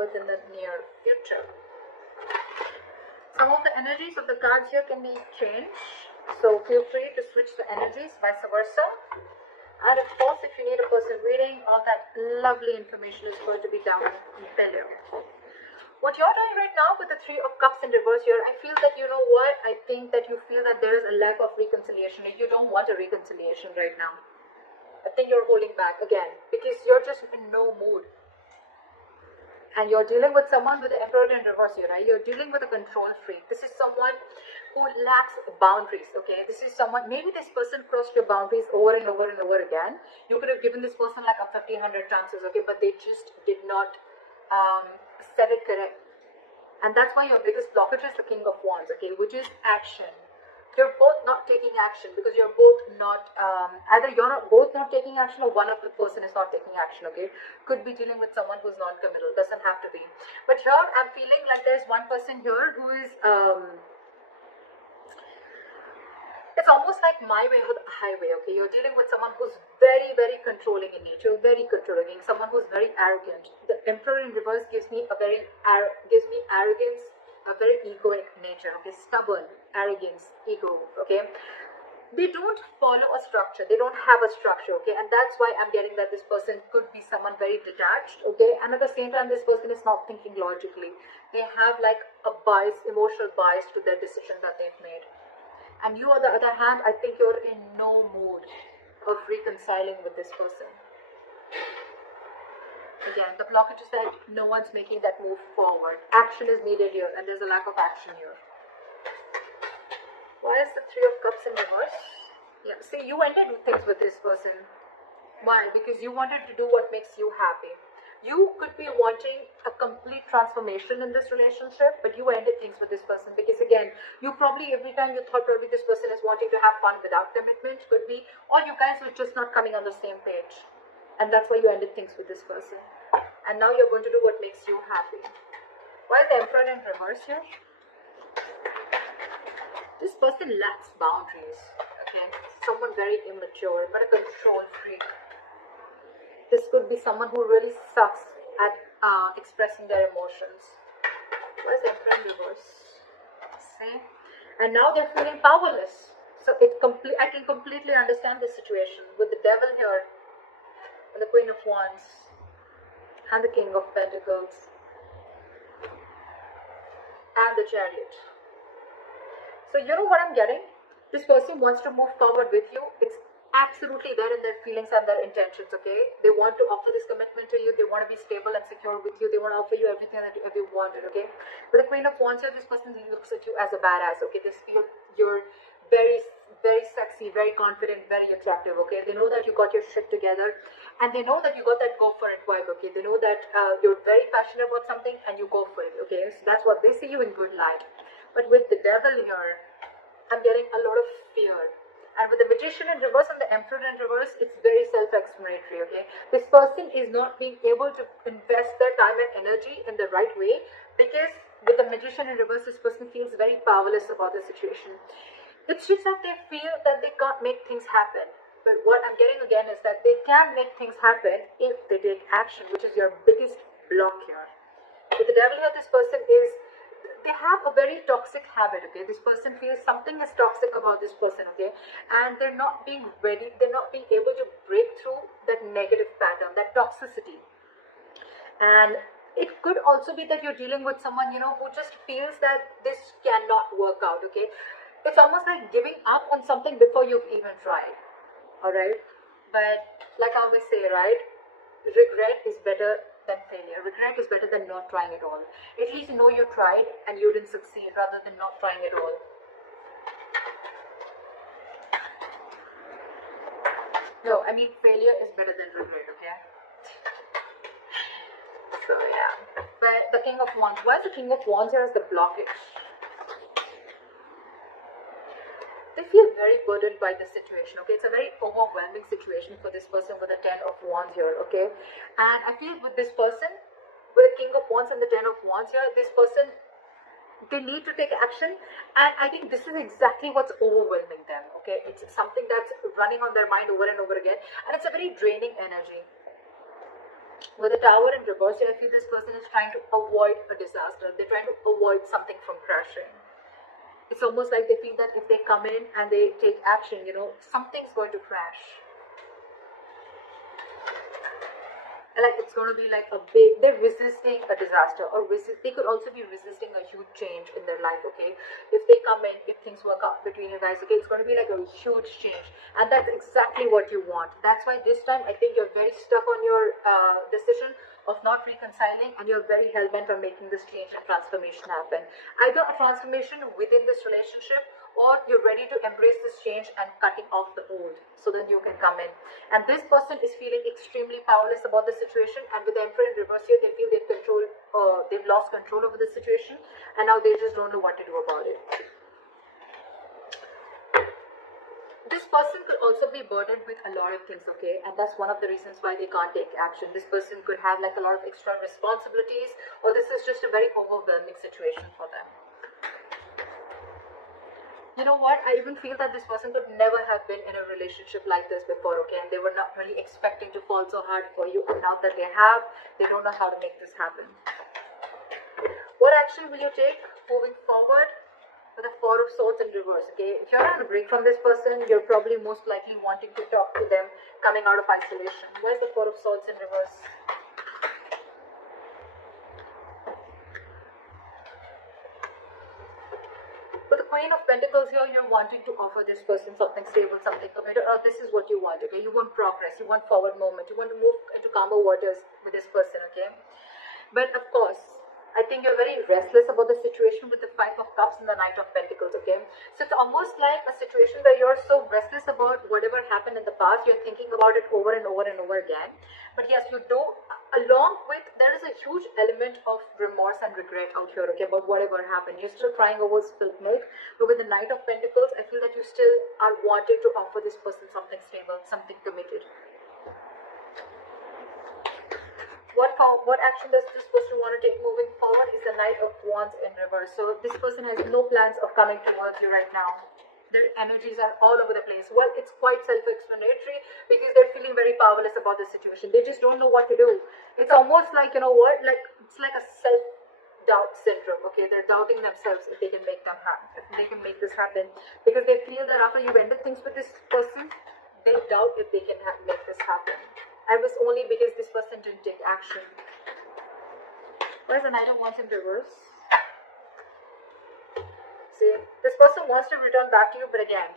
with in the near future. Some of the energies of the cards here can be changed, so feel free to switch the energies, vice versa. And of course, if you need a person reading, all that lovely information is going to be down below. What you're doing right now with the Three of Cups in reverse here, I feel that, you know what, I think that you feel that there is a lack of reconciliation. You don't want a reconciliation right now. I think you're holding back again because you're just in no mood. And you're dealing with someone with the Emperor in reverse here, right? You're dealing with a control freak. This is someone who lacks boundaries, okay? This is someone, maybe this person crossed your boundaries over and over and over again. You could have given this person like a 50, 100 chances, okay? But they just did not set it correct. And that's why your biggest blockage is the King of Wands, okay? Which is action. You're both not taking action because you're both not, either you're not both not taking action or one of the person is not taking action, okay? Could be dealing with someone who's non-committal, doesn't have to be. But here, I'm feeling like there's one person here who is, it's almost like my way or the highway, okay? You're dealing with someone who's very, very controlling in nature, very controlling, someone who's very arrogant. The Emperor in reverse gives me a very, arrogance, a very egoic nature, okay? Stubborn, arrogance, ego, okay? They don't follow a structure, they don't have a structure, okay? And that's why I'm getting that this person could be someone very detached, okay? And at the same time, this person is not thinking logically. They have like a bias, emotional bias to their decision that they've made. And you, on the other hand, I think you're in no mood of reconciling with this person. Again, the blockage is that no one's making that move forward. Action is needed here, and there's a lack of action here. Why is the Three of Cups in reverse? Yeah, see, you ended things with this person. Why? Because you wanted to do what makes you happy. You could be wanting a complete transformation in this relationship, but you ended things with this person because, again, you probably, every time you thought probably this person is wanting to have fun without commitment, could be, or you guys were just not coming on the same page. And that's why you ended things with this person. And now you're going to do what makes you happy. Why is the Emperor in reverse here? This person lacks boundaries, okay? Someone very immature, but a control freak. This could be someone who really sucks at expressing their emotions. Why is the Emperor in reverse? See? And now they're feeling powerless. So I can completely understand this situation with the Devil here, and the Queen of Wands, and the King of Pentacles, and the Chariot. So you know what I'm getting? This person wants to move forward with you. It's absolutely there in their feelings and their intentions, okay? They want to offer this commitment to you. They want to be stable and secure with you. They want to offer you everything that you ever wanted, okay? With the Queen of Wands here, this person looks at you as a badass, okay? They feel you're very, very sexy, very confident, very attractive, okay? They know that you got your shit together, and they know that you got that go for it vibe, okay? They know that you're very passionate about something and you go for it, okay? So that's what they see you in good light. But with the Devil here, I'm getting a lot of fear. And with the Magician in reverse and the Emperor in reverse, it's very self-explanatory, okay? This person is not being able to invest their time and energy in the right way because with the Magician in reverse, this person feels very powerless about the situation. It's just that they feel that they can't make things happen. But what I'm getting again is that they can make things happen if they take action, which is your biggest block here. With the Devil here, this person is, they have a very toxic habit, okay? This person feels something is toxic about this person, okay? And they're not being ready, they're not being able to break through that negative pattern, that toxicity. And it could also be that you're dealing with someone, you know, who just feels that this cannot work out, okay? It's almost like giving up on something before you've even tried, all right? But like I always say, right? Regret is better than failure. Regret is better than not trying at all. At least you know you tried and you didn't succeed rather than not trying at all. No, I mean failure is better than regret, okay? So yeah. But the King of Wands, why is the King of Wands here as the blockage? They feel very burdened by the situation, okay? It's a very overwhelming situation for this person with the Ten of Wands here, okay? And I feel with this person, with the King of Wands and the Ten of Wands here, this person, they need to take action. And I think this is exactly what's overwhelming them, okay? It's something that's running on their mind over and over again. And it's a very draining energy. With the Tower in reverse, I feel this person is trying to avoid a disaster. They're trying to avoid something from crashing. It's almost like they feel that if they come in and they take action, something's going to crash. Like it's going to be like they're resisting a disaster, or they could also be resisting a huge change in their life, okay? If they come in, if things work out between you guys, okay, it's going to be like a huge change, and that's exactly what you want. That's why this time I think you're very stuck on your decision of not reconciling, and you're very hell-bent on making this change and transformation happen. Either a transformation within this relationship, or you're ready to embrace this change and cutting off the old so that you can come in. And this person is feeling extremely powerless about the situation, and with the Emperor in reverse here, they feel they've lost control over the situation, and now they just don't know what to do about it. This person could also be burdened with a lot of things, okay? And that's one of the reasons why they can't take action. This person could have like a lot of extra responsibilities, or this is just a very overwhelming situation for them. You know what? I even feel that this person could never have been in a relationship like this before, okay? And they were not really expecting to fall so hard for you. And now that they have, they don't know how to make this happen. What action will you take moving forward? With the Four of Swords in reverse, okay? If you're on a break from this person, you're probably most likely wanting to talk to them coming out of isolation. Where's the Four of Swords in reverse? With the Queen of Pentacles here, you're wanting to offer this person something stable, something committed, or this is what you want, okay? You want progress, you want forward movement, you want to move into calmer waters with this person, okay? But of course, I think you're very restless about the situation with the Five of Cups and the Knight of Pentacles, okay? So it's almost like a situation where you're so restless about whatever happened in the past, you're thinking about it over and over and over again. But yes, you do, along with, there is a huge element of remorse and regret out here, okay, about whatever happened. You're still crying over spilled milk, but with the Knight of Pentacles, I feel that you still are wanting to offer this person something stable, something committed. What action does this person want to take moving forward is the Knight of Wands in reverse. So this person has no plans of coming towards you right now. Their energies are all over the place. Well, it's quite self-explanatory because they're feeling very powerless about the situation. They just don't know what to do. It's almost like, you know what, like it's like a self-doubt syndrome. Okay, they're doubting themselves if they can make this happen, because they feel that after you've ended things with this person, they doubt if they can make this happen. And it was only because this person didn't take action. Where's the Knight of Wands in reverse? See, this person wants to return back to you, but again,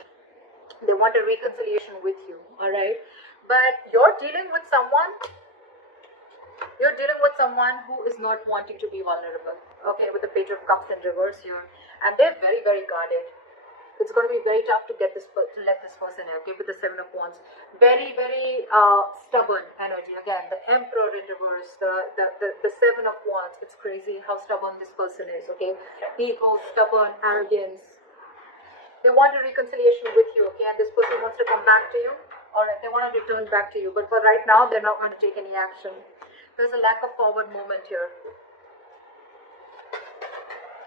they want a reconciliation with you, alright? But you're dealing with someone who is not wanting to be vulnerable, okay, with the Page of Cups in reverse here. And they're very, very guarded. It's going to be very tough to let this person in, okay, with the Seven of Wands. Very, very stubborn energy. Again, the Emperor in reverse, the Seven of Wands. It's crazy how stubborn this person is, okay? Ego, stubborn, arrogance. They want a reconciliation with you, okay, and this person wants to come back to you. Alright, they want to return back to you, but for right now, they're not going to take any action. There's a lack of forward movement here.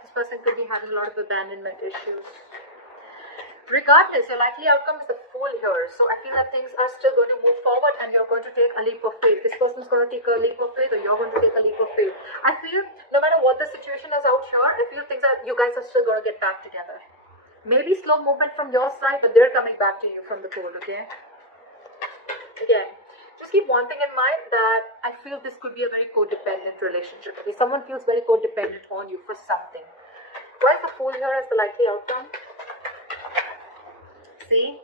This person could be having a lot of abandonment issues. Regardless, your likely outcome is the Fool here. So I feel that things are still going to move forward and you're going to take a leap of faith. This person's going to take a leap of faith, or you're going to take a leap of faith. I feel no matter what the situation is out here, I feel you guys are still going to get back together. Maybe slow movement from your side, but they're coming back to you from the pole, okay? Again, just keep one thing in mind, that I feel this could be a very codependent relationship. Okay, someone feels very codependent on you for something. Why is the Fool here as the likely outcome? See,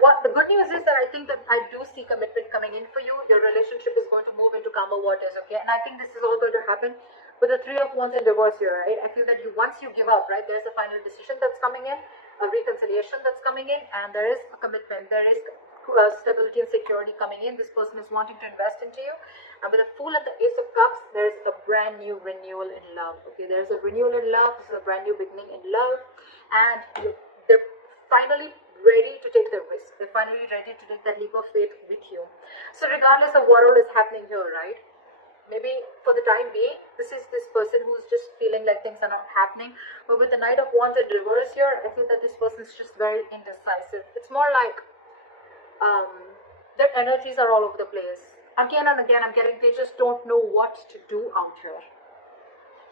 what the good news is that I think that I do see commitment coming in for you. Your relationship is going to move into calmer waters, okay? And I think this is all going to happen with the Three of Wands in reverse here, right? I feel that once you give up, right, there's a final decision that's coming in, a reconciliation that's coming in, and there is a commitment, there is stability and security coming in. This person is wanting to invest into you. And with the Fool and the Ace of Cups, there's a brand new renewal in love, okay? There's a renewal in love. This is a brand new beginning in love, and they're finally ready to take the risk. They're finally ready to take that leap of faith with you. So regardless of what all is happening here, right? Maybe for the time being, this is this person who's just feeling like things are not happening. But with the Knight of Wands in reverse here, I feel that this person is just very indecisive. It's more like their energies are all over the place. Again and again, I'm getting they just don't know what to do out here.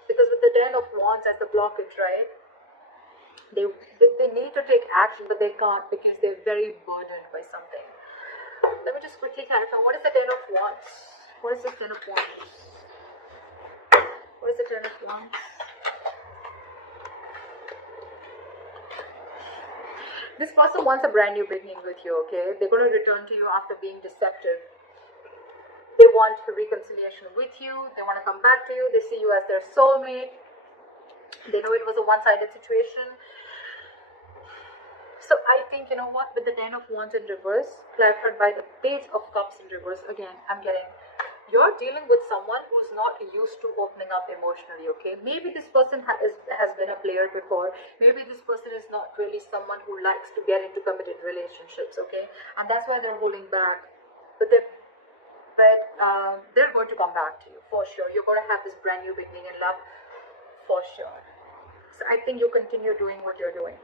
Because with the Ten of Wands as the blockage, right? They need to take action, but they can't because they're very burdened by something. Let me just quickly clarify. What is the Ten of Wands? What is the Ten of Wands? What is the Ten of Wands? This person wants a brand new beginning with you, okay? They're going to return to you after being deceptive. They want reconciliation with you. They want to come back to you. They see you as their soulmate. They know it was a one-sided situation. So I think, you know what, with the Ten of Wands in reverse, clarified by the Page of Cups in reverse, again, I'm getting, you're dealing with someone who's not used to opening up emotionally, okay? Maybe this person has been a player before. Maybe this person is not really someone who likes to get into committed relationships, okay? And that's why they're holding back. But they're going to come back to you, for sure. You're going to have this brand new beginning in love, for sure. So I think you continue doing what you're doing.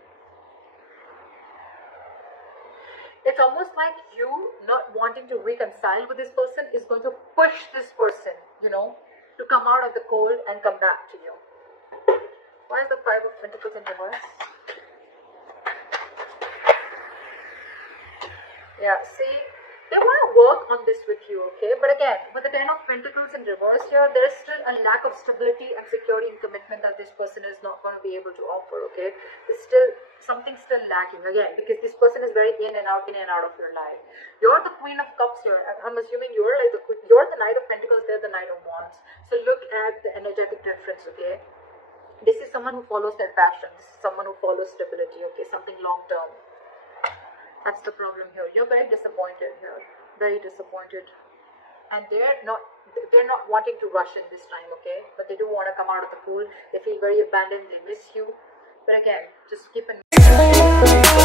It's almost like you not wanting to reconcile with this person is going to push this person, you know, to come out of the cold and come back to you. Why is the Five of Pentacles in reverse? Yeah, see, they want to work on this with you, okay? But again, with the Ten of Pentacles in reverse here, there's still a lack of stability and security and commitment that this person is not going to be able to offer, okay? There's still something still lacking, again, because this person is very in and out of your life. You're the Queen of Cups here. I'm assuming you're like you're the Knight of Pentacles, they're the Knight of Wands. So look at the energetic difference, okay? This is someone who follows their passion. This is someone who follows stability, okay? Something long-term. That's the problem here. You're very disappointed here. Very disappointed. And they're not wanting to rush in this time, okay? But they do want to come out of the pool. They feel very abandoned. They miss you. But again, just keep in mind.